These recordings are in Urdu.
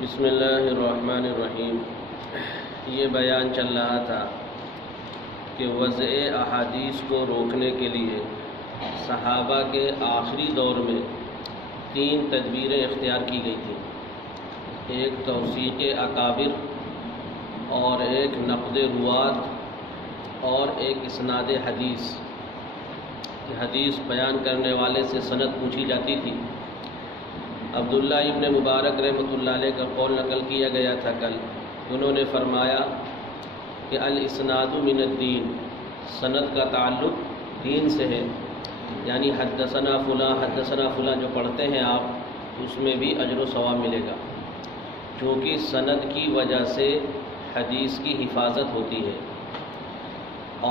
بسم اللہ الرحمن الرحیم۔ یہ بیان چل رہا تھا کہ وضع احادیث کو روکنے کے لیے صحابہ کے آخری دور میں 3 تدبیریں اختیار کی گئی تھیں، ایک توثیق اکابر اور ایک نقد روات اور ایک اسناد حدیث۔ حدیث بیان کرنے والے سے سند پوچھی جاتی تھی۔ عبداللہ ابن مبارک رحمۃ اللہ علیہ کا قول نقل کیا گیا تھا کل۔ انہوں نے فرمایا کہ الاسناد من الدین، سند کا تعلق دین سے ہے، یعنی حدثنا فلاں جو پڑھتے ہیں آپ، اس میں بھی اجر و ثواب ملے گا، چونکہ سند کی وجہ سے حدیث کی حفاظت ہوتی ہے،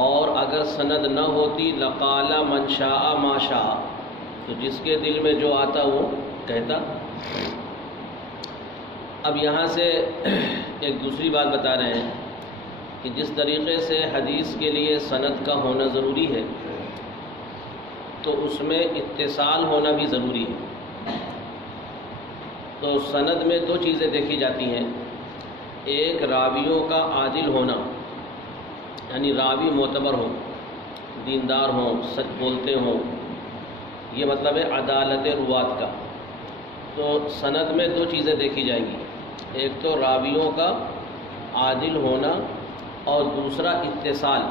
اور اگر سند نہ ہوتی لقال من شاء ما شاء، تو جس کے دل میں جو آتا وہ کہتا۔ اب یہاں سے ایک دوسری بات بتا رہے ہیں کہ جس طریقے سے حدیث کے لیے سند کا ہونا ضروری ہے، تو اس میں اتصال ہونا بھی ضروری ہے۔ تو سند میں 2 چیزیں دیکھی جاتی ہیں، ایک راویوں کا عادل ہونا، یعنی راوی معتبر ہو، دیندار ہوں، سچ بولتے ہوں، یہ مطلب ہے عدالت روات کا۔ تو سند میں 2 چیزیں دیکھی جائیں گی، ایک تو راویوں کا عادل ہونا اور دوسرا اتصال۔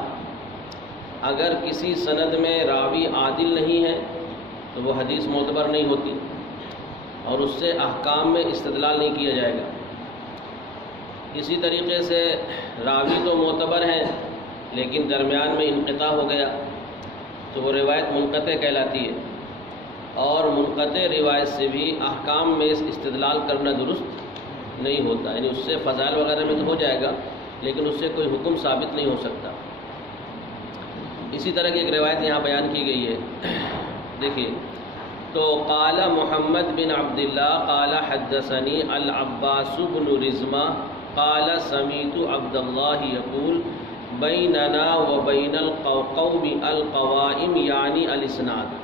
اگر کسی سند میں راوی عادل نہیں ہے تو وہ حدیث معتبر نہیں ہوتی، اور اس سے احکام میں استدلال نہیں کیا جائے گا۔ اسی طریقے سے راوی تو معتبر ہیں لیکن درمیان میں انقطاع ہو گیا تو وہ روایت منقطع کہلاتی ہے، اور منقطع روایت سے بھی احکام میں استدلال کرنا درست نہیں ہوتا، یعنی اس سے فضائل وغیرہ میں تو ہو جائے گا لیکن اس سے کوئی حکم ثابت نہیں ہو سکتا۔ اسی طرح کی ایک روایت یہاں بیان کی گئی ہے، دیکھیے، تو قال محمد بن عبداللہ قال حدثنی العباس بن رزمہ قال سمیت عبداللہ یقول بیننا وبین القوم القوائم یعنی الاسناد۔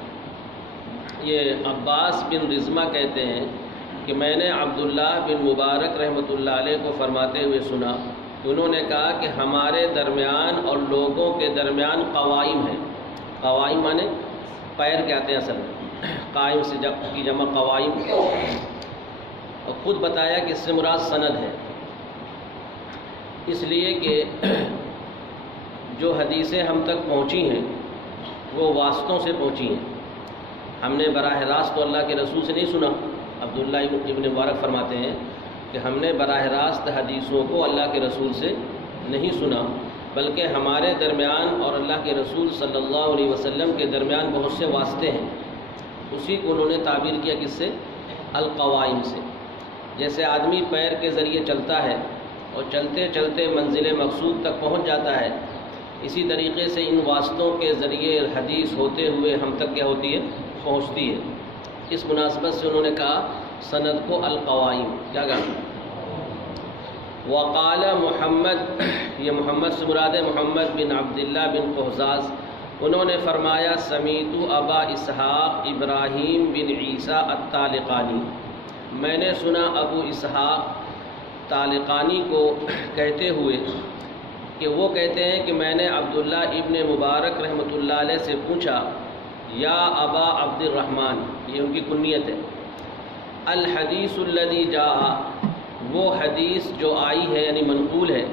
یہ عباس بن رزمہ کہتے ہیں کہ میں نے عبداللہ بن مبارک رحمۃ اللہ علیہ کو فرماتے ہوئے سنا، انہوں نے کہا کہ ہمارے درمیان اور لوگوں کے درمیان قوائم ہیں۔ قوائم مانے پیر کہتے ہیں اصل میں، قائم سے کی جمع قوائم، اور خود بتایا کہ اس سے مراد سند ہے، اس لیے کہ جو حدیثیں ہم تک پہنچی ہیں وہ واسطوں سے پہنچی ہیں، ہم نے براہ راست تو اللہ کے رسول سے نہیں سنا۔ عبداللہ ابن مبارک فرماتے ہیں کہ ہم نے براہ راست حدیثوں کو اللہ کے رسول سے نہیں سنا، بلکہ ہمارے درمیان اور اللہ کے رسول صلی اللہ علیہ وسلم کے درمیان بہت سے واسطے ہیں۔ اسی کو انہوں نے تعبیر کیا کس سے؟ القوائم سے۔ جیسے آدمی پیر کے ذریعے چلتا ہے اور چلتے چلتے منزل مقصود تک پہنچ جاتا ہے، اسی طریقے سے ان واسطوں کے ذریعے حدیث ہوتے ہوئے ہم تک کیا ہوتی ہے؟ پہنچتی ہے۔ اس مناسبت سے انہوں نے کہا سند کو القوائم، کیا کہا؟ وقال محمد، یہ محمد سے مراد ہے محمد بن عبداللہ بن قہزاز، انہوں نے فرمایا سمیت ابا اسحاق ابراہیم بن عیسیٰ الطالقانی، میں نے سنا ابو اسحاق طالقانی کو کہتے ہوئے کہ وہ کہتے ہیں کہ میں نے عبداللہ ابن مبارک رحمۃ اللہ علیہ سے پوچھا، یا ابا عبد الرحمن، یہ ان کی کنیت ہے، الحدیث الذی جاء، وہ حدیث جو آئی ہے یعنی منقول ہے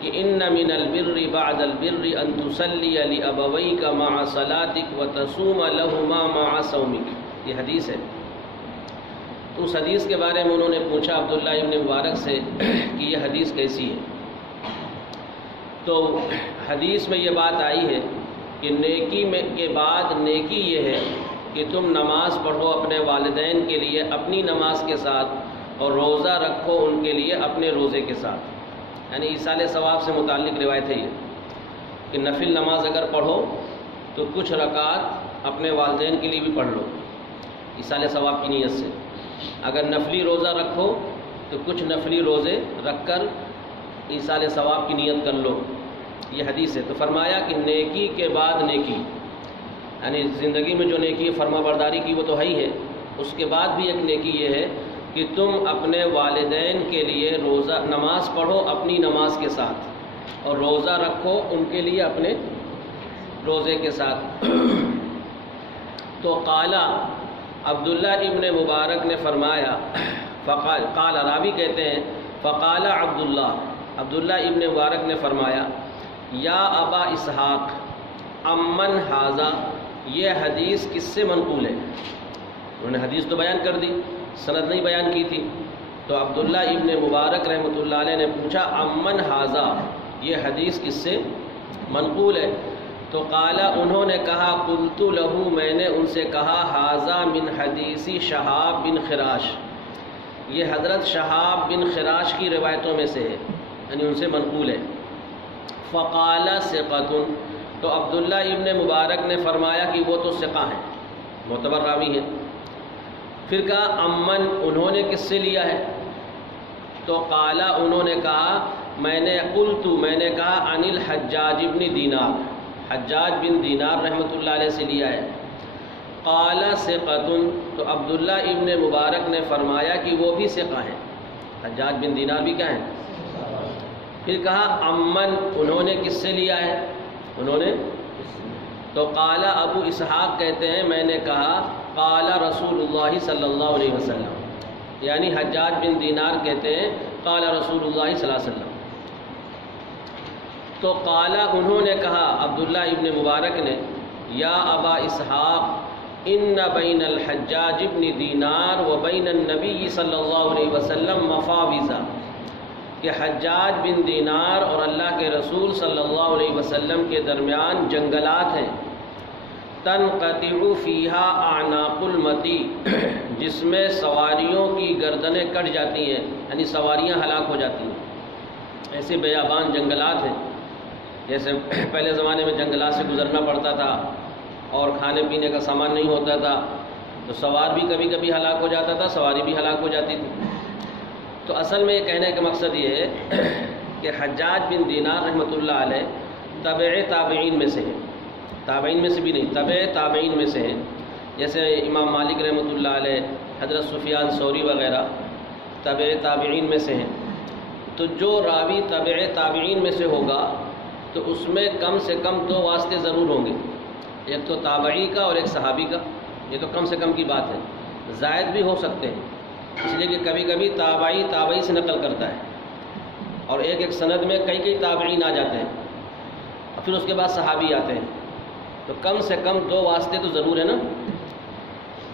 کہ ان من البر بعد البر ان تصلی لابویک مع صلاتک وتصوم لہما مع صومک، یہ حدیث ہے۔ تو اس حدیث کے بارے میں انہوں نے پوچھا عبداللہ ابن مبارک سے کہ یہ حدیث کیسی ہے؟ تو حدیث میں یہ بات آئی ہے کہ نیکی کے بعد نیکی یہ ہے کہ تم نماز پڑھو اپنے والدین کے لیے اپنی نماز کے ساتھ، اور روزہ رکھو ان کے لیے اپنے روزے کے ساتھ، یعنی ایصال ثواب سے متعلق روایت ہے یہ کہ نفل نماز اگر پڑھو تو کچھ رکعات اپنے والدین کے لیے بھی پڑھ لو ایصال ثواب کی نیت سے، اگر نفلی روزہ رکھو تو کچھ نفلی روزے رکھ کر ایصال ثواب کی نیت کر لو، یہ حدیث ہے۔ تو فرمایا کہ نیکی کے بعد نیکی، یعنی زندگی میں جو نیکی فرما برداری کی وہ تو ہے ہی ہے، اس کے بعد بھی ایک نیکی یہ ہے کہ تم اپنے والدین کے لیے روزہ نماز پڑھو اپنی نماز کے ساتھ، اور روزہ رکھو ان کے لیے اپنے روزے کے ساتھ۔ تو قال عبداللہ ابن مبارک نے فرمایا، قال راوی کہتے ہیں فقال عبداللہ ابن مبارک نے فرمایا یا ابا اسحاق امن ھذا، یہ حدیث کس سے منقول ہے؟ انہوں نے حدیث تو بیان کر دی، سند نہیں بیان کی تھی۔ تو عبداللہ ابن مبارک رحمۃ اللہ علیہ نے پوچھا امن ھذا، یہ حدیث کس سے منقول ہے؟ تو قال، انہوں نے کہا قلت لہ، میں نے ان سے کہا ھذا من حدیث شہاب بن خراش، یہ حضرت شہاب بن خراش کی روایتوں میں سے ہے، یعنی ان سے منقول ہے۔ فقال ثقۃ، تو عبداللہ ابن مبارک نے فرمایا کہ وہ تو ثقہ ہیں، معتبر راوی ہیں۔ پھر کہا امن، انہوں نے کس سے لیا ہے؟ تو قال، انہوں نے کہا میں نے کہا عن الحجاج بن دینار، حجاج بن دینار رحمۃ اللہ علیہ سے لیا ہے۔ قال ثقۃ، تو عبداللہ ابن مبارک نے فرمایا کہ وہ بھی ثقہ ہیں، حجاج بن دینار بھی کیا ہیں؟ پھر کہا امن، انہوں نے کس سے لیا ہے؟ انہوں نے تو قال ابو اسحاق کہتے ہیں میں نے کہا قال رسول اللہ صلی اللہ علیہ وسلم، یعنی حجاج بن دینار کہتے ہیں قال رسول اللہ صلی اللہ علیہ وسلم۔ تو قال، انہوں نے کہا عبداللہ ابن مبارک نے یا ابا اسحاق ان بین الحجاج بن دینار و بین النبی صلی اللہ علیہ وسلم مفاوضہ، کہ حجاج بن دینار اور اللہ کے رسول صلی اللہ علیہ وسلم کے درمیان جنگلات ہیں، تنقطع فیہا اعناق المطی، جس میں سواریوں کی گردنیں کٹ جاتی ہیں، یعنی سواریاں ہلاک ہو جاتی ہیں۔ ایسے بیابان جنگلات ہیں، جیسے پہلے زمانے میں جنگلات سے گزرنا پڑتا تھا اور کھانے پینے کا سامان نہیں ہوتا تھا، تو سوار بھی کبھی کبھی ہلاک ہو جاتا تھا، سواری بھی ہلاک ہو جاتی تھی۔ تو اصل میں یہ کہنے کا مقصد یہ ہے کہ حجاج بن دینار رحمۃ اللہ علیہ تبع تابعین میں سے ہیں، تابعین میں سے بھی نہیں، تبع تابعین میں سے ہیں، جیسے امام مالک رحمۃ اللہ علیہ، حضرت سفیان ثوری وغیرہ تبع تابعین میں سے ہیں۔ تو جو راوی تبع تابعین میں سے ہوگا تو اس میں کم سے کم دو واسطے ضرور ہوں گے، ایک تو تابعی کا اور ایک صحابی کا، یہ تو کم سے کم کی بات ہے، زائد بھی ہو سکتے ہیں، اس لیے کہ کبھی کبھی تابعی سے نقل کرتا ہے اور ایک سند میں کئی تابعین آ جاتے ہیں اور پھر اس کے بعد صحابی آتے ہیں، تو کم سے کم دو واسطے تو ضرور ہے نا۔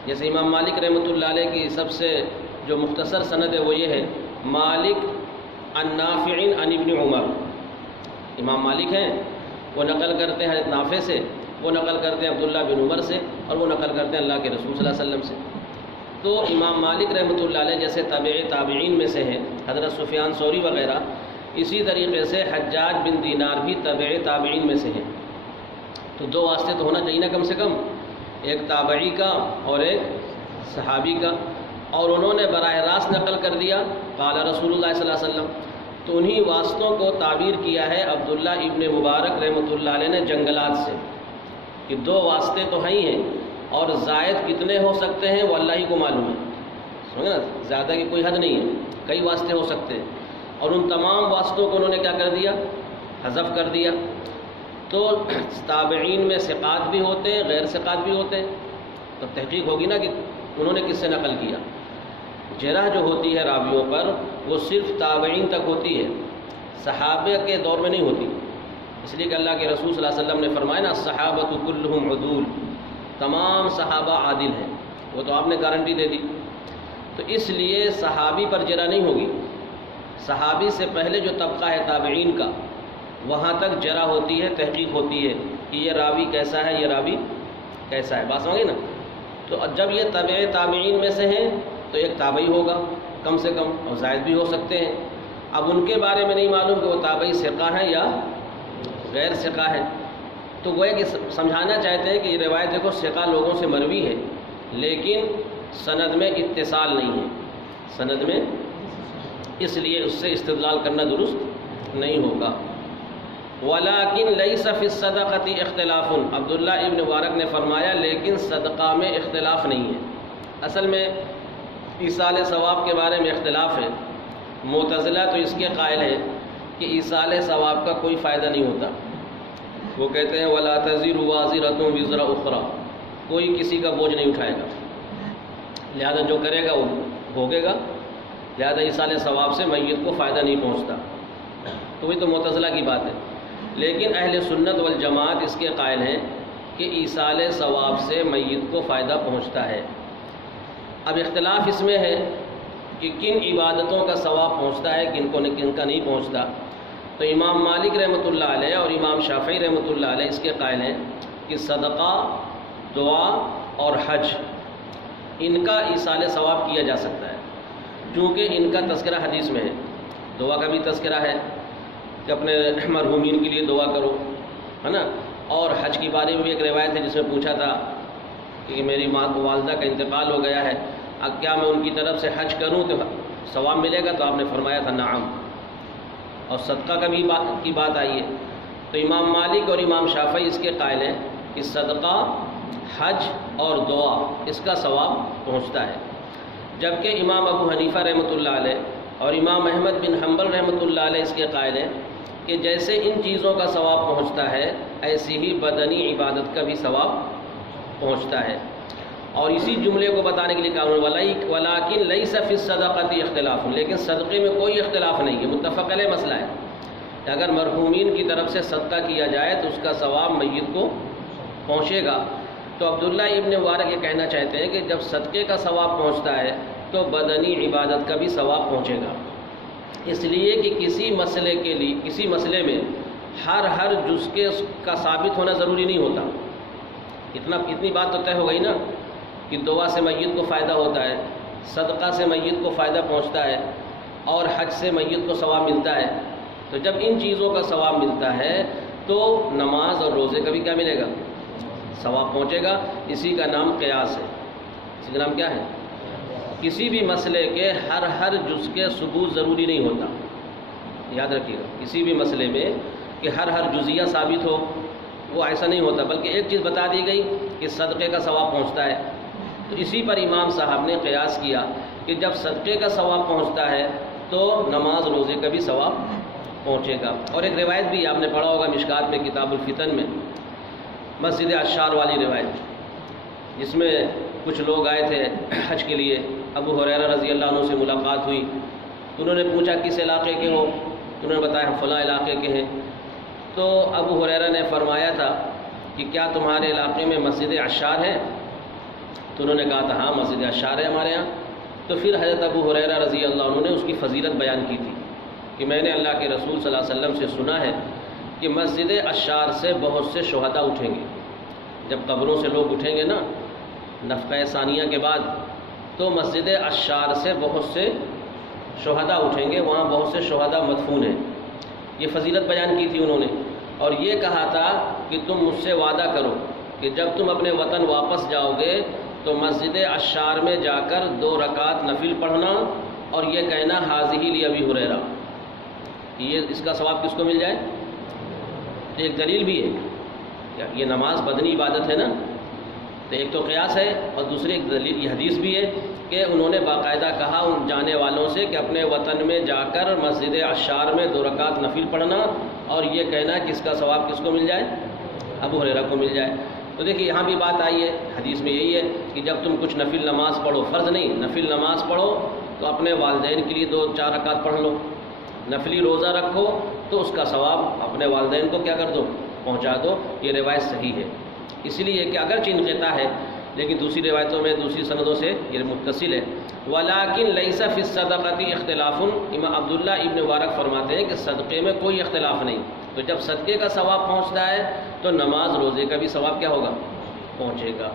جیسے امام مالک رحمۃ اللہ علیہ کی سب سے جو مختصر سند ہے وہ یہ ہے مالک عن نافع عن ابن عمر، امام مالک ہیں وہ نقل کرتے ہیں حضرت نافع سے، وہ نقل کرتے ہیں عبداللہ بن عمر سے، اور وہ نقل کرتے ہیں اللہ کے رسول صلی اللہ علیہ وسلم سے۔ تو امام مالک رحمۃ اللہ علیہ جیسے تابع تابعین میں سے ہیں، حضرت سفیان ثوری وغیرہ، اسی طریقے سے حجاج بن دینار بھی تابع تابعین میں سے ہیں۔ تو دو واسطے تو ہونا چاہیے نا کم سے کم، ایک تابعی کا اور ایک صحابی کا، اور انہوں نے براہ راست نقل کر دیا قال رسول اللہ صلی اللہ علیہ وسلم، تو انہی واسطوں کو تعبیر کیا ہے عبداللہ ابن مبارک رحمۃ اللہ علیہ نے جنگلات سے، کہ دو واسطے تو ہیں ہی ہیں، اور زائد کتنے ہو سکتے ہیں وہ اللہ ہی کو معلوم ہے، سمجھے نا، زیادہ کی کوئی حد نہیں ہے، کئی واسطے ہو سکتے ہیں، اور ان تمام واسطوں کو انہوں نے کیا کر دیا؟ حذف کر دیا۔ تو تابعین میں ثقات بھی ہوتے ہیں، غیر ثقات بھی ہوتے ہیں، تو تحقیق ہوگی نا کہ انہوں نے کس سے نقل کیا۔ جرح جو ہوتی ہے راویوں پر وہ صرف تابعین تک ہوتی ہے، صحابہ کے دور میں نہیں ہوتی، اس لیے کہ اللہ کے رسول صلی اللہ علیہ وسلم نے فرمایا نا الصحابۃ کلھم عدول، تمام صحابہ عادل ہیں، وہ تو آپ نے گارنٹی دے دی، تو اس لیے صحابی پر جرح نہیں ہوگی، صحابی سے پہلے جو طبقہ ہے تابعین کا وہاں تک جرح ہوتی ہے، تحقیق ہوتی ہے کہ یہ راوی کیسا ہے، یہ راوی کیسا ہے، بات سمجھے نا۔ تو جب یہ تبع تابعین میں سے ہیں تو ایک تابعی ہوگا کم سے کم، اور زائد بھی ہو سکتے ہیں۔ اب ان کے بارے میں نہیں معلوم کہ وہ تابعی ثقہ ہیں یا غیر ثقہ ہے، تو وہ کہ سمجھانا چاہتے ہیں کہ یہ روایت دیکھو ثقہ لوگوں سے مروی ہے، لیکن سند میں اتصال نہیں ہے، سند میں، اس لیے اس سے استدلال کرنا درست نہیں ہوگا۔ وَلَكِنْ لَيْسَ فِي الصَّدَقَةِ اختلاف، عبداللہ ابن مبارک نے فرمایا لیکن صدقہ میں اختلاف نہیں ہے۔ اصل میں ایصال ثواب کے بارے میں اختلاف ہے۔ معتزلہ تو اس کے قائل ہیں کہ ایصال ثواب کا کوئی فائدہ نہیں ہوتا۔ وہ کہتے ہیں وَلَا تَزِرُ وَازِرَةٌ وِزْرَ أُخْرَى، کوئی کسی کا بوجھ نہیں اٹھائے گا، لہذا جو کرے گا وہ بھوگے گا، لہذا ایصال ثواب سے میت کو فائدہ نہیں پہنچتا۔ تو وہی تو معتزلہ کی بات ہے۔ لیکن اہل سنت والجماعت اس کے قائل ہیں کہ ایصال ثواب سے میت کو فائدہ پہنچتا ہے۔ اب اختلاف اس میں ہے کہ کن عبادتوں کا ثواب پہنچتا ہے، کن کا نہیں پہنچتا۔ تو امام مالک رحمۃ اللہ علیہ اور امام شافعی رحمۃ اللہ علیہ اس کے قائل ہیں کہ صدقہ، دعا اور حج ان کا ایصال ثواب کیا جا سکتا ہے، چونکہ ان کا تذکرہ حدیث میں ہے۔ دعا کا بھی تذکرہ ہے کہ اپنے مرحومین کے لیے دعا کرو، ہے نا، اور حج کے بارے میں بھی ایک روایت ہے جس میں پوچھا تھا کہ میری والدہ کا انتقال ہو گیا ہے، اب کیا میں ان کی طرف سے حج کروں تو ثواب ملے گا؟ تو آپ نے فرمایا تھا نعم۔ اور صدقہ کا بھی کی بات آئی ہے، تو امام مالک اور امام شافعی اس کے قائل ہیں کہ صدقہ، حج اور دعا اس کا ثواب پہنچتا ہے، جبکہ امام ابو حنیفہ رحمۃ اللہ علیہ اور امام احمد بن حنبل رحمۃ اللہ علیہ اس کے قائل ہیں کہ جیسے ان چیزوں کا ثواب پہنچتا ہے ایسی ہی بدنی عبادت کا بھی ثواب پہنچتا ہے۔ اور اسی جملے کو بتانے کے لیے کہا وَلَٰكِن لَيْسَ فِي الصَّدَقَةِ اختلاف، لیکن صدقے میں کوئی اختلاف نہیں ہے، متفق علیہ مسئلہ ہے کہ اگر مرحومین کی طرف سے صدقہ کیا جائے تو اس کا ثواب میت کو پہنچے گا۔ تو عبداللہ ابن مبارک یہ کہنا چاہتے ہیں کہ جب صدقے کا ثواب پہنچتا ہے تو بدنی عبادت کا بھی ثواب پہنچے گا، اس لیے کہ کسی مسئلے میں ہر جز کا ثابت ہونا ضروری نہیں ہوتا۔ اتنی بات تو طے ہو گئی نا کہ دعا سے میت کو فائدہ ہوتا ہے، صدقہ سے میت کو فائدہ پہنچتا ہے، اور حج سے میت کو ثواب ملتا ہے۔ تو جب ان چیزوں کا ثواب ملتا ہے تو نماز اور روزے کا بھی کیا ملے گا؟ ثواب پہنچے گا۔ اسی کا نام قیاس ہے۔ اسی کا نام کیا ہے؟ کسی بھی مسئلے کے ہر جز کے ثبوت ضروری نہیں ہوتا، یاد رکھیے گا، کسی بھی مسئلے میں کہ ہر جزیہ ثابت ہو وہ ایسا نہیں ہوتا، بلکہ ایک چیز بتا دی گئی کہ صدقے کا ثواب پہنچتا ہے، تو اسی پر امام صاحب نے قیاس کیا کہ جب صدقے کا ثواب پہنچتا ہے تو نماز روزے کا بھی ثواب پہنچے گا۔ اور ایک روایت بھی آپ نے پڑھا ہوگا مشکات میں کتاب الفتن میں، مسجد عشار والی روایت، جس میں کچھ لوگ آئے تھے حج کے لیے، ابو ہریرہ رضی اللہ عنہ سے ملاقات ہوئی، تو انہوں نے پوچھا کس علاقے کے ہو؟ انہوں نے بتایا ہم فلاں علاقے کے ہیں۔ تو ابو ہریرہ نے فرمایا تھا کہ کیا تمہارے علاقے میں مسجد عشار ہے؟ تو انہوں نے کہا تھا ہاں مسجد عشار ہے ہمارے ہاں۔ تو پھر حضرت ابو ہریرہ رضی اللہ عنہ نے اس کی فضیلت بیان کی تھی کہ میں نے اللہ کے رسول صلی اللہ علیہ وسلم سے سنا ہے کہ مسجد عشار سے بہت سے شہداء اٹھیں گے، جب قبروں سے لوگ اٹھیں گے نا نفخہ ثانیہ کے بعد، تو مسجد عشار سے بہت سے شہداء اٹھیں گے، وہاں بہت سے شہداء مدفون ہیں۔ یہ فضیلت بیان کی تھی انہوں نے، اور یہ کہا تھا کہ تم مجھ سے وعدہ کرو کہ جب تم اپنے وطن واپس جاؤ گے تو مسجد عشار میں جا کر 2 رکعت نفل پڑھنا اور یہ کہنا حاضی لأبی ہریرہ، یہ اس کا ثواب کس کو مل جائے؟ ایک دلیل بھی ہے، یہ نماز بدنی عبادت ہے نا، تو ایک تو قیاس ہے اور دوسری ایک دلیل یہ حدیث بھی ہے کہ انہوں نے باقاعدہ کہا ان جانے والوں سے کہ اپنے وطن میں جا کر مسجد عشار میں 2 رکعت نفل پڑھنا اور یہ کہنا کہ اس کا ثواب کس کو مل جائے؟ ابو ہریرہ کو مل جائے۔ تو دیکھیے یہاں بھی بات آئی ہے، حدیث میں یہی ہے کہ جب تم کچھ نفل نماز پڑھو، فرض نہیں نفل نماز پڑھو تو اپنے والدین کے لیے 2-4 رکعت پڑھ لو، نفلی روزہ رکھو تو اس کا ثواب اپنے والدین کو کیا کر دو؟ پہنچا دو۔ یہ روایت صحیح ہے، اس لیے کہ اگرچہ انقطاع ہے لیکن دوسری روایتوں میں دوسری سندوں سے یہ متصل ہے۔ وَلَٰكِن لَيْسَ فِي الصَّدَقَةِ اخْتِلَافٌ، امام عبداللہ ابن مبارک فرماتے ہیں کہ صدقے میں کوئی اختلاف نہیں، تو جب صدقے کا ثواب پہنچتا ہے تو نماز روزے کا بھی ثواب کیا ہوگا؟ پہنچے گا۔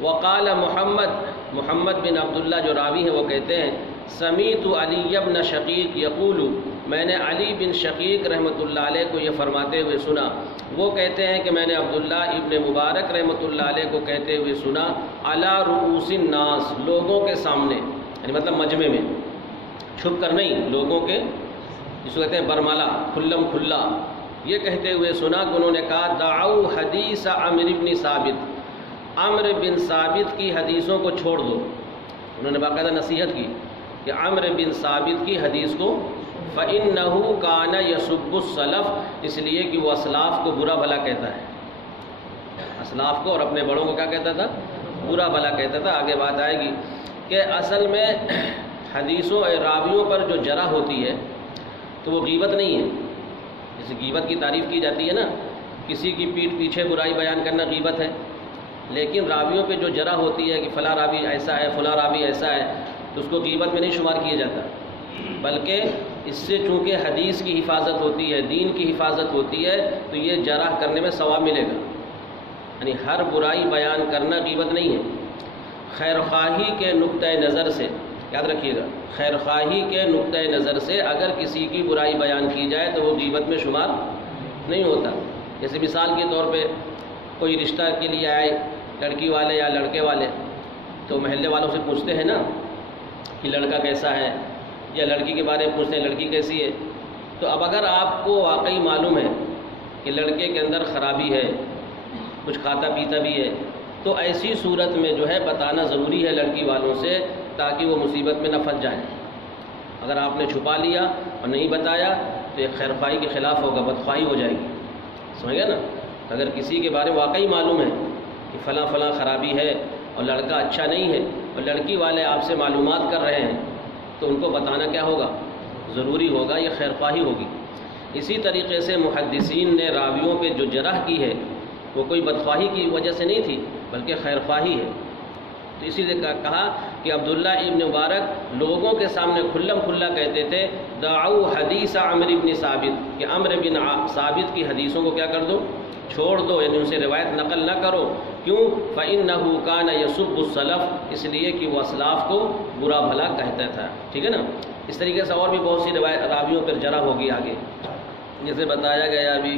وقال محمد بن عبداللہ جو راوی ہیں وہ کہتے ہیں سمیت علی بن شقیق یقول، میں نے علی بن شقیق رحمۃ اللہ علیہ کو یہ فرماتے ہوئے سنا، وہ کہتے ہیں کہ میں نے عبداللہ ابن مبارک رحمۃ اللہ علیہ کو کہتے ہوئے سنا، علی رؤوس الناس، لوگوں کے سامنے، یعنی مطلب مجمع میں، چھپ کر نہیں، لوگوں کے، جس کو کہتے ہیں برملا، کھلم کھلا، یہ کہتے ہوئے سنا کہ انہوں نے کہا دعو حدیث عمرو بن ثابت، عمرو بن ثابت کی حدیثوں کو چھوڑ دو، انہوں نے باقاعدہ نصیحت کی کہ عمرو بن ثابت کی حدیث کو فَإِنَّهُ كَانَ يَسُبُّ السَّلَف، اس لیے کہ وہ اسلاف کو برا بھلا کہتا ہے، اسلاف کو اور اپنے بڑوں کو کیا کہتا تھا؟ برا بھلا کہتا تھا۔ آگے بات آئے گی کہ اصل میں حدیثوں راویوں پر جو جرح ہوتی ہے تو وہ غیبت نہیں ہے۔ جیسے غیبت کی تعریف کی جاتی ہے نا، کسی کی پیٹھ پیچھے برائی بیان کرنا غیبت ہے، لیکن راویوں پہ جو جرح ہوتی ہے کہ فلاں راوی ایسا ہے، فلاں راوی ایسا ہے، تو اس کو غیبت میں نہیں شمار کیا جاتا، بلکہ اس سے چونکہ حدیث کی حفاظت ہوتی ہے، دین کی حفاظت ہوتی ہے، تو یہ جرح کرنے میں ثواب ملے گا۔ یعنی ہر برائی بیان کرنا غیبت نہیں ہے۔ خیر خواہی کے نقطۂ نظر سے، یاد رکھیے گا، خیر خواہی کے نقطۂ نظر سے اگر کسی کی برائی بیان کی جائے تو وہ غیبت میں شمار نہیں ہوتا۔ جیسے مثال کے طور پہ کوئی رشتہ کے لیے آئے لڑکی والے یا لڑکے والے، تو محلے والوں سے پوچھتے ہیں نا کہ لڑکا کیسا ہے، یا لڑکی کے بارے میں پوچھتے ہیں لڑکی کیسی ہے۔ تو اب اگر آپ کو واقعی معلوم ہے کہ لڑکے کے اندر خرابی ہے، کچھ کھاتا پیتا بھی ہے، تو ایسی صورت میں جو ہے بتانا ضروری ہے لڑکی والوں سے، تاکہ وہ مصیبت میں نہ پھنس جائیں۔ اگر آپ نے چھپا لیا اور نہیں بتایا تو ایک خیر خواہی کے خلاف ہوگا، بدخواہی ہو جائے گی، سمجھ گئے نا۔ اگر کسی کے بارے میں واقعی معلوم ہے کہ فلاں فلاں خرابی ہے اور لڑکا اچھا نہیں ہے، اور لڑکی والے آپ سے معلومات کر رہے ہیں، تو ان کو بتانا کیا ہوگا؟ ضروری ہوگا، یہ خیر خواہی ہوگی۔ اسی طریقے سے محدثین نے راویوں پہ جو جرح کی ہے وہ کوئی بدخواہی کی وجہ سے نہیں تھی، بلکہ خیر خواہی ہے۔ تو اسی لیے کہا کہ عبداللہ ابن مبارک لوگوں کے سامنے کھلم کھلا کہتے تھے دعوا حدیث عمرو بن ثابت، کہ عمرو بن ثابت کی حدیثوں کو کیا کر دو؟ چھوڑ دو، یعنی ان سے روایت نقل نہ کرو۔ کیوں؟ فَإِنَّهُ كَانَ يَسُبُّ السَّلَف، اس لیے کہ وہ اسلاف کو برا بھلا کہتا تھا، ٹھیک ہے نا۔ اس طریقے سے اور بھی بہت سی راویوں پر جرح ہوگی آگے۔ جیسے بتایا گیا ابھی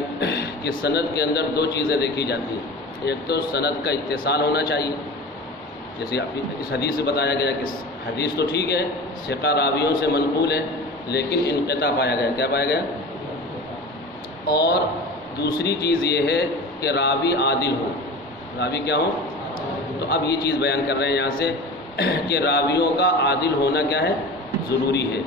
کہ سند کے اندر دو چیزیں دیکھی جاتی ہیں، ایک تو سند کا اتصال ہونا چاہیے، جیسے اس حدیث سے بتایا گیا کہ حدیث تو ٹھیک ہے، ثقہ راویوں سے منقول ہے، لیکن انقطاع پایا گیا۔ کیا پایا گیا؟ اور دوسری چیز یہ ہے کہ راوی عادل ہو۔ راوی کیا ہو؟ تو اب یہ چیز بیان کر رہے ہیں یہاں سے کہ راویوں کا عادل ہونا کیا ہے؟ ضروری ہے۔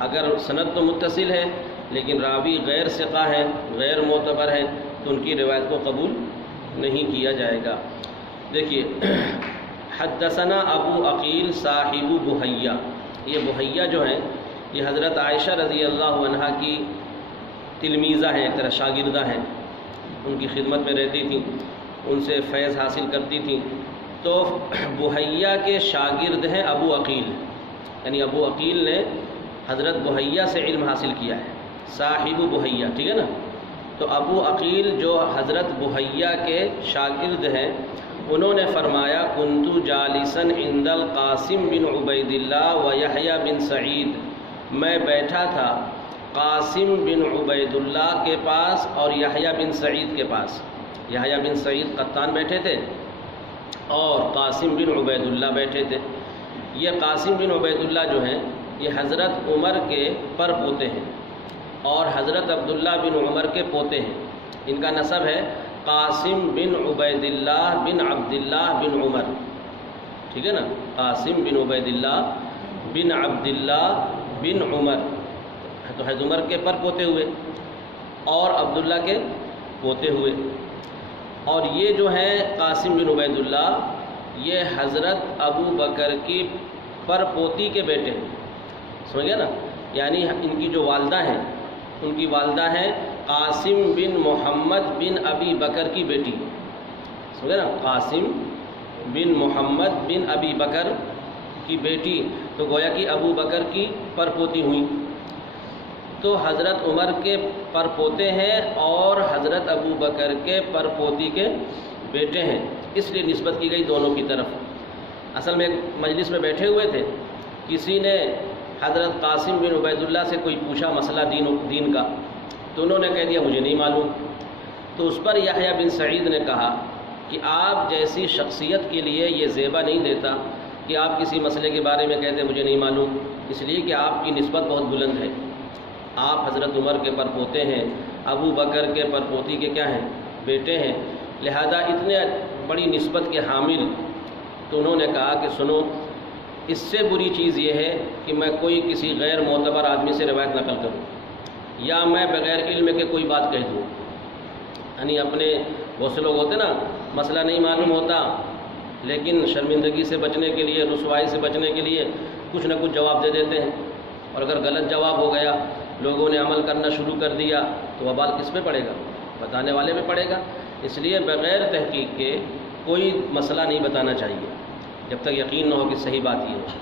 اگر سند تو متصل ہے لیکن راوی غیر ثقہ ہے، غیر معتبر ہے، تو ان کی روایت کو قبول نہیں کیا جائے گا۔ دیکھیے، حدثنا ابو عقیل صاحب بحیہ، یہ بحیہ جو ہیں یہ حضرت عائشہ رضی اللہ عنہا کی تلمیذہ ہیں، ایک طرح شاگردہ ہیں، ان کی خدمت میں رہتی تھیں، ان سے فیض حاصل کرتی تھیں۔ تو بحیہ کے شاگرد ہیں ابو عقیل، یعنی ابو عقیل نے حضرت بحیہ سے علم حاصل کیا ہے، صاحب بحیہ، ٹھیک ہے نا۔ تو ابو عقیل جو حضرت بحیہ کے شاگرد ہیں، انہوں نے فرمایا کنتو جالسن عند القاسم بن عبید اللہ و یحییٰ بن سعید، میں بیٹھا تھا قاسم بن عبید اللہ کے پاس اور یحییٰ بن سعید کے پاس۔ یحییٰ بن سعید قطان بیٹھے تھے اور قاسم بن عبید اللہ بیٹھے تھے۔ یہ قاسم بن عبید اللہ جو ہیں یہ حضرت عمر کے پر پوتے ہیں اور حضرت عبداللہ بن عمر کے پوتے ہیں۔ ان کا نسب ہے قاسم بن عبید اللہ بن عبداللہ بن عمر، ٹھیک ہے نا۔ قاسم بن عبید اللہ بن عبداللہ بن عمر، تو حضرت عمر کے پر پوتے ہوئے اور عبداللہ کے پوتے ہوئے۔ اور یہ جو ہیں قاسم بن عبید اللہ، یہ حضرت ابو بکر کی پر پوتی کے بیٹے ہیں، سمجھ گیا نا۔ یعنی ان کی جو والدہ ہیں، ان کی والدہ ہیں قاسم بن محمد بن ابی بکر کی بیٹی، سمجھے نا، قاسم بن محمد بن ابی بکر کی بیٹی، تو گویا کہ ابو بکر کی پر پوتی ہوئی۔ تو حضرت عمر کے پر پوتے ہیں اور حضرت ابو بکر کے پر پوتی کے بیٹے ہیں، اس لیے نسبت کی گئی دونوں کی طرف۔ اصل میں ایک مجلس میں بیٹھے ہوئے تھے، کسی نے حضرت قاسم بن عبید اللہ سے کوئی پوچھا مسئلہ دین کا، تو انہوں نے کہہ دیا مجھے نہیں معلوم۔ تو اس پر یحییٰ بن سعید نے کہا کہ آپ جیسی شخصیت کے لیے یہ زیبا نہیں دیتا کہ آپ کسی مسئلے کے بارے میں کہتے مجھے نہیں معلوم، اس لیے کہ آپ کی نسبت بہت بلند ہے، آپ حضرت عمر کے پر پوتے ہیں، ابو بکر کے پر پوتی کے کیا ہیں؟ بیٹے ہیں، لہذا اتنے بڑی نسبت کے حامل۔ تو انہوں نے کہا کہ سنو، اس سے بری چیز یہ ہے کہ میں کوئی کسی غیر معتبر آدمی سے روایت نقل کروں یا میں بغیر علم کے کوئی بات کہہ دوں. یعنی اپنے بہت سے لوگ ہوتے نا، مسئلہ نہیں معلوم ہوتا لیکن شرمندگی سے بچنے کے لیے، رسوائی سے بچنے کے لیے کچھ نہ کچھ جواب دے دیتے ہیں، اور اگر غلط جواب ہو گیا، لوگوں نے عمل کرنا شروع کر دیا تو وبال کس پہ پڑے گا؟ بتانے والے پہ پڑے گا. اس لیے بغیر تحقیق کے کوئی مسئلہ نہیں بتانا چاہیے جب تک یقین نہ ہو کہ صحیح بات یہ ہے.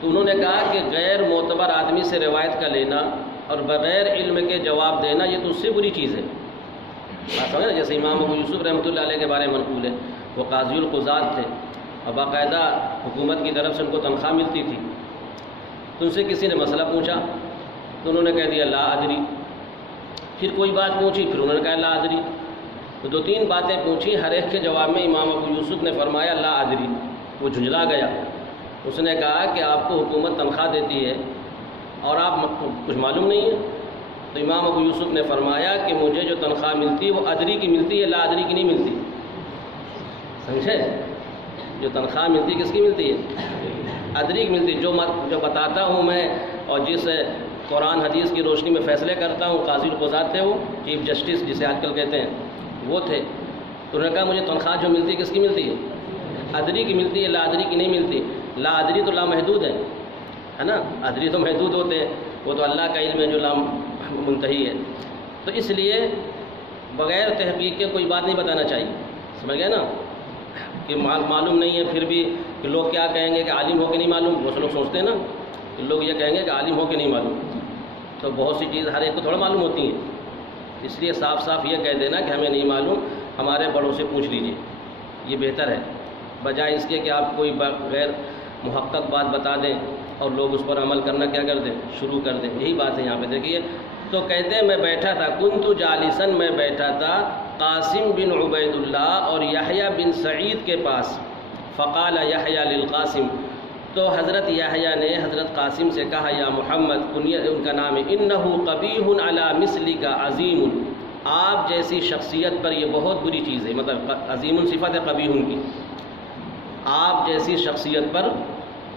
تو انہوں نے کہا کہ غیر معتبر آدمی سے روایت کا لینا اور بغیر علم کے جواب دینا یہ تو اس سے بری چیز ہے. بات سمجھے نا؟ جیسے امام ابو یوسف رحمۃ اللہ علیہ کے بارے میں منقول ہے، وہ قاضی القضات تھے اور باقاعدہ حکومت کی طرف سے ان کو تنخواہ ملتی تھی. تو ان سے کسی نے مسئلہ پوچھا تو انہوں نے کہہ دیا لا ادری. پھر کوئی بات پوچھی، پھر انہوں نے کہا لا ادری. تو 2-3 باتیں پوچھی، ہر ایک کے جواب میں امام ابو یوسف نے فرمایا لا ادری. وہ جھنجلا گیا. اس نے کہا کہ آپ کو حکومت تنخواہ دیتی ہے اور آپ کچھ معلوم نہیں ہے. تو امام ابو یوسف نے فرمایا کہ مجھے جو تنخواہ ملتی ہے وہ ادری کی ملتی ہے، لا ادری کی نہیں ملتی. سمجھے؟ جو تنخواہ ملتی ہے کس کی ملتی ہے؟ ادری کی ملتی. جو بتاتا ہوں میں اور جس قرآن حدیث کی روشنی میں فیصلے کرتا ہوں، قاضی القضات تھے، وہ چیف جسٹس جسے آج کل کہتے ہیں، وہ تھے. تو انہوں نے کہا مجھے تنخواہ جو ملتی ہے کس کی ملتی ہے؟ ادری کی ملتی ہے، لا ادری کی نہیں ملتی. لا ادری تو لامحدود ہے نا، ادری تو محدود ہوتے ہیں، وہ تو اللہ کا علم ہے جو لام منتہی ہے. تو اس لیے بغیر تحقیق کے کوئی بات نہیں بتانا چاہیے. سمجھ گئے نا؟ کہ معلوم نہیں ہے پھر بھی کہ لوگ کیا کہیں گے کہ عالم ہو کے نہیں معلوم. بہت سے لوگ سوچتے ہیں نا کہ لوگ یہ کہیں گے کہ عالم ہو کے نہیں معلوم. تو بہت سی چیز ہر ایک کو تھوڑا معلوم ہوتی ہیں. اس لیے صاف صاف یہ کہہ دینا کہ ہمیں نہیں معلوم، ہمارے بڑوں سے پوچھ لیجیے، یہ بہتر ہے، بجائے اس کے کہ آپ کوئی غیر محقق بات بتا دیں اور لوگ اس پر عمل کرنا کیا کر دیں، شروع کر دیں. یہی بات ہے یہاں پہ دیکھیے. تو کہتے ہیں میں بیٹھا تھا، کنت جالسن، میں بیٹھا تھا قاسم بن عبید اللہ اور یحییٰ بن سعید کے پاس. فقال یحییٰ للقاسم، تو حضرت یحییٰ نے حضرت قاسم سے کہا یا محمد، کنیت ان کا نام ہے، انہ قبیح علی مثلک عظیم، آپ جیسی شخصیت پر یہ بہت بری چیز ہے. مطلب عظیم صفت ہے قبیح کی، آپ جیسی شخصیت پر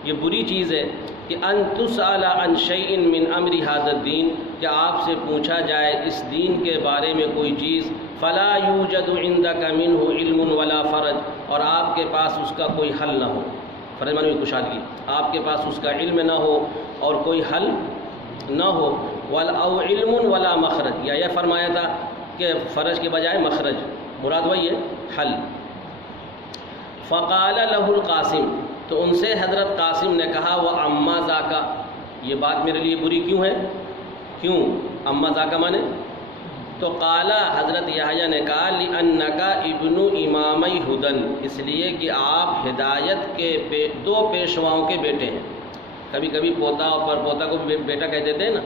یہ بری چیز ہے کہ ان تسأل عن شیء من امر ھذا الدین، کہ آپ سے پوچھا جائے اس دین کے بارے میں کوئی چیز، فلا یوجد عندک منہ علم ولا فرج، اور آپ کے پاس اس کا کوئی حل نہ ہو. فرج معنی کشادگی، آپ کے پاس اس کا علم نہ ہو اور کوئی حل نہ ہو. او علم ولا مخرج، یا یہ فرمایا تھا کہ فرج کے بجائے مخرج، مراد وہی ہے حل. فقال له القاسم، تو ان سے حضرت قاسم نے کہا وہ اما ذاکا، یہ بات میرے لیے بری کیوں ہے؟ کیوں اما ذاکا مانے؟ تو قال، حضرت یحییٰ نے کہا لأنک ابن امامی ہدن، اس لیے کہ آپ ہدایت کے 2 پیشواؤں کے بیٹے ہیں. کبھی کبھی پوتا اور پر پوتا کو بیٹا کہہ دیتے ہیں نا،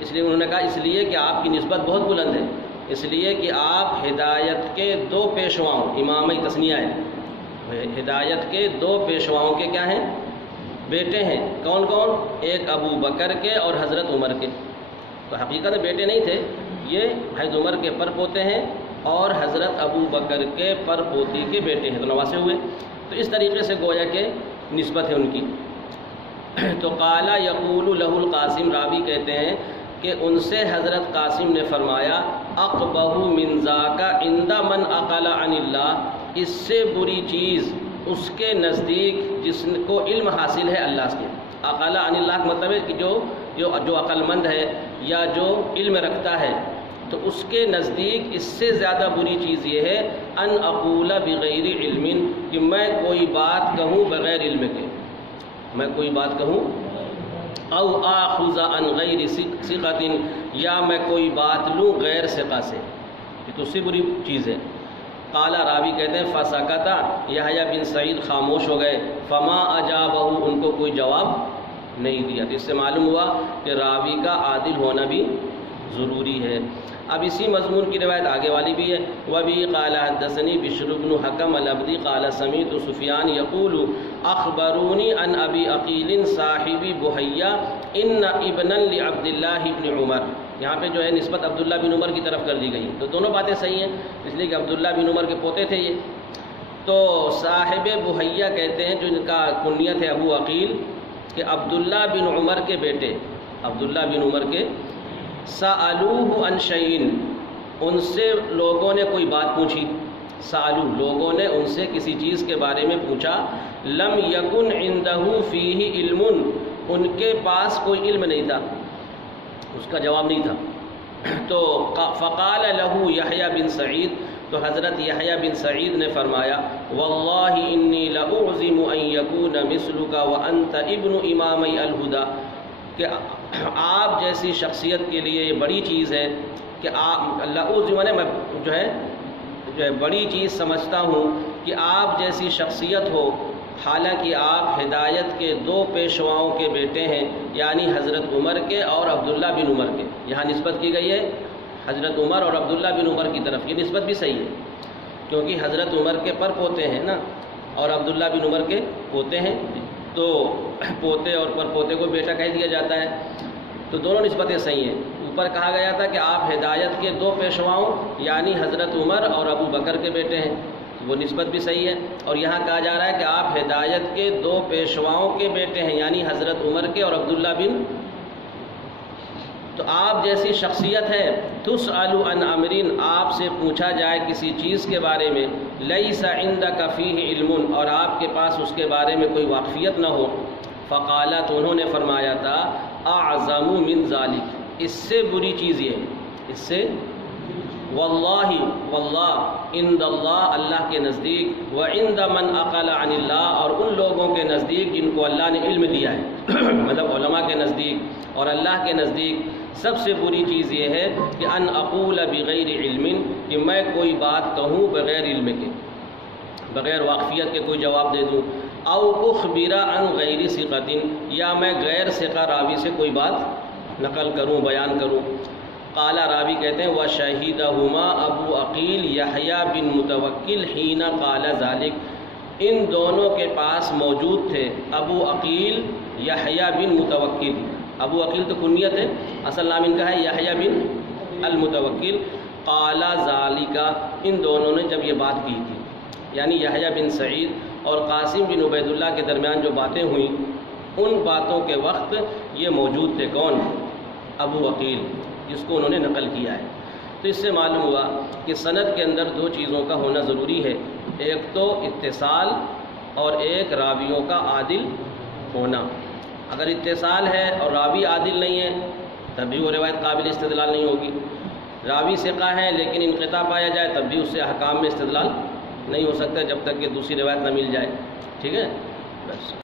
اس لیے انہوں نے کہا اس لیے کہ آپ کی نسبت بہت بلند ہے، اس لیے کہ آپ ہدایت کے 2 پیشواؤں، امامی تثنیہ ہے، ہدایت کے 2 پیشواؤں کے کیا ہیں؟ بیٹے ہیں. کون کون؟ ایک ابو بکر کے اور حضرت عمر کے. تو حقیقت بیٹے نہیں تھے، یہ حضرت عمر کے پر پوتے ہیں اور حضرت ابو بکر کے پر پوتی کے بیٹے ہیں، تو نواسے ہوئے. تو اس طریقے سے گویا کہ نسبت ہے ان کی. تو قال یقول له القاسم، راوی کہتے ہیں کہ ان سے حضرت قاسم نے فرمایا اقبح من ذاک عند من عقل عن اللہ، اس سے بری چیز اس کے نزدیک جس کو علم حاصل ہے اللہ سے. عقل عن اللہ کا مطلب ہے کہ جو عقل مند ہے یا جو علم رکھتا ہے، تو اس کے نزدیک اس سے زیادہ بری چیز یہ ہے ان اقول بغیر علم، کہ میں کوئی بات کہوں بغیر علم کے، میں کوئی بات کہوں، او آخذ عن غیر ثقۃ، یا میں کوئی بات لوں غیر ثقہ سے، یہ تو اس سے بری چیز ہے. قال، راوی کہتے ہیں فسکت یحییٰ بن سعید خاموش ہو گئے. فما اجابہ، ان کو کوئی جواب نہیں دیا. تو اس سے معلوم ہوا کہ راوی کا عادل ہونا بھی ضروری ہے. اب اسی مضمون کی روایت آگے والی بھی ہے. وبی قال حدثنی بشر بن حکم العبدی قال سمعت سفیان یقول اخبرونی عن ابی عقیل صاحب بحیہ ان ابنا لعبد اللہ بن عمر. یہاں پہ جو ہے نسبت عبداللہ بن عمر کی طرف کر دی گئی. تو دونوں باتیں صحیح ہیں، اس لیے کہ عبداللہ بن عمر کے پوتے تھے یہ. تو صاحب بحیہ کہتے ہیں، جو ان کا کنیت ہے ابو عقیل، کہ عبداللہ بن عمر کے بیٹے، عبداللہ بن عمر کے، سألوہ عن شیئن، ان سے لوگوں نے کوئی بات پوچھی، سألو لوگوں نے ان سے کسی چیز کے بارے میں پوچھا، لم یکن عندہ فیہ علم، ان کے پاس کوئی علم نہیں تھا، اس کا جواب نہیں تھا، تو فقال لہ یحییٰ بن سعید، تو حضرت یحییٰ بن سعید نے فرمایا، واللہ انی لأعظم ان یکون مثلک وانت ابن امامی الہدی، کہ آپ جیسی شخصیت کے لیے یہ بڑی چیز ہے کہ آپ، لأعظم میں جو ہے بڑی چیز سمجھتا ہوں کہ آپ جیسی شخصیت ہو، حالانکہ آپ ہدایت کے دو پیشواؤں کے بیٹے ہیں، یعنی حضرت عمر کے اور عبداللہ بن عمر کے، یہاں نسبت کی گئی ہے حضرت عمر اور عبداللہ بن عمر کی طرف، یہ نسبت بھی صحیح ہے کیونکہ حضرت عمر کے پر پوتے ہیں نا، اور عبداللہ بن عمر کے پوتے ہیں، تو پوتے اور پر پوتے کو بیٹا کہہ دیا جاتا ہے، تو دونوں نسبتیں صحیح ہیں۔ اوپر کہا گیا تھا کہ آپ ہدایت کے دو پیشواؤں یعنی حضرت عمر اور ابو بکر کے بیٹے ہیں، وہ نسبت بھی صحیح ہے، اور یہاں کہا جا رہا ہے کہ آپ ہدایت کے دو پیشواؤں کے بیٹے ہیں، یعنی حضرت عمر کے اور عبداللہ بن، تو آپ جیسی شخصیت ہے، تسأل عن امر، آپ سے پوچھا جائے کسی چیز کے بارے میں، لیس عندک فیہ علم، اور آپ کے پاس اس کے بارے میں کوئی واقفیت نہ ہو، فقالا، تو انہوں نے فرمایا تھا، اعظم من ذالک، اس سے بری چیز یہ ہے، اس سے، واللہ عند اللہ، اللہ کے نزدیک، وعند من عقل عن اللہ، اور ان لوگوں کے نزدیک جن کو اللہ نے علم دیا ہے مطلب علماء کے نزدیک اور اللہ کے نزدیک سب سے بری چیز یہ ہے کہ ان اقول بغیر علم، کہ میں کوئی بات کہوں بغیر علم کے، بغیر واقفیت کے کوئی جواب دے دوں، او اخبر عن غیر ثقۃ، یا میں غیر ثقہ راوی سے کوئی بات نقل کروں، بیان کروں۔ قال، راوی کہتے ہیں، وشہدہما ابو عقیل یحییٰ بن متوکل حین قال ذلک، ان دونوں کے پاس موجود تھے ابو عقیل یحییٰ بن متوکل، ابو عقیل تو کنیت ہے، اصل نام ان کا ہے یحییٰ بن المتوکل، قال ذالک، ان دونوں نے جب یہ بات کی تھی، یعنی یحییٰ بن سعید اور قاسم بن عبید اللہ کے درمیان جو باتیں ہوئیں، ان باتوں کے وقت یہ موجود تھے، کون؟ ابو عقیل، جس کو انہوں نے نقل کیا ہے۔ تو اس سے معلوم ہوا کہ سند کے اندر دو چیزوں کا ہونا ضروری ہے، ایک تو اتصال اور ایک راویوں کا عادل ہونا۔ اگر اتصال ہے اور راوی عادل نہیں ہے تب بھی وہ روایت قابل استدلال نہیں ہوگی، راوی ثقہ ہے لیکن انقطاع پایا جائے تب بھی اس سے احکام میں استدلال نہیں ہو سکتا جب تک کہ دوسری روایت نہ مل جائے، ٹھیک ہے بس۔